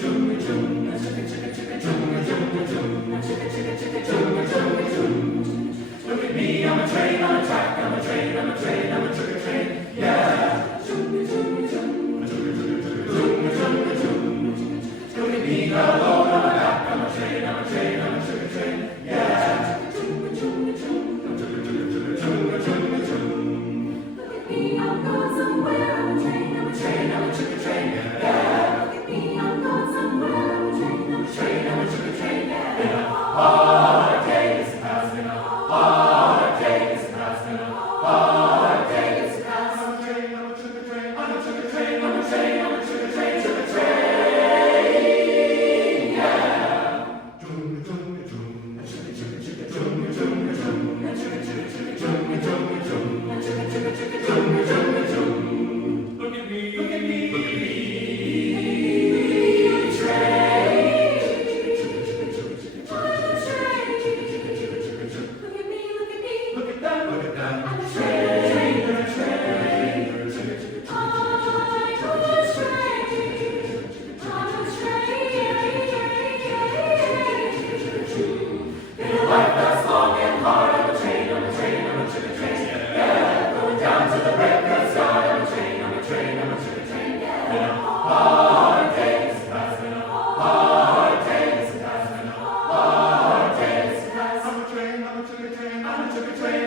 Look at me, I'm a train on a track, I'm a train, I'm a train, I'm a sugar train, yeah. Look at me, got a load on my back, I'm a train, I'm a train, I'm a sugar train, yeah. Look at me, I'm going somewhere, I'm a train, I'm a train, I'm a sugar train, yeah. Look at me, I'm going somewhere, I'm a train, I'm a train, I'm a sugar train, yeah. Been a hard day, this has been a hard day, this has been a hard day, this has. I'm a train, I'm a sugar train, I'm a sugar train, I'm a train, I'm a sugar train, sugar train, yeah. Look at me, look at me, look at me, train. I'm a train. Look at me, look at me, look at that, look at that. I'm a train, I'm a train. I'm a train, I'm a train. In a life that's long and hard, I'm a train, I'm a train, I'm a sugar train. Yeah, going down to the red sky, I'm a train, I'm a train, I'm a sugar train. Yeah, been a hard day, this has been a hard day, this has been a hard day, this has. I'm a train, I'm a sugar train, I'm a sugar train.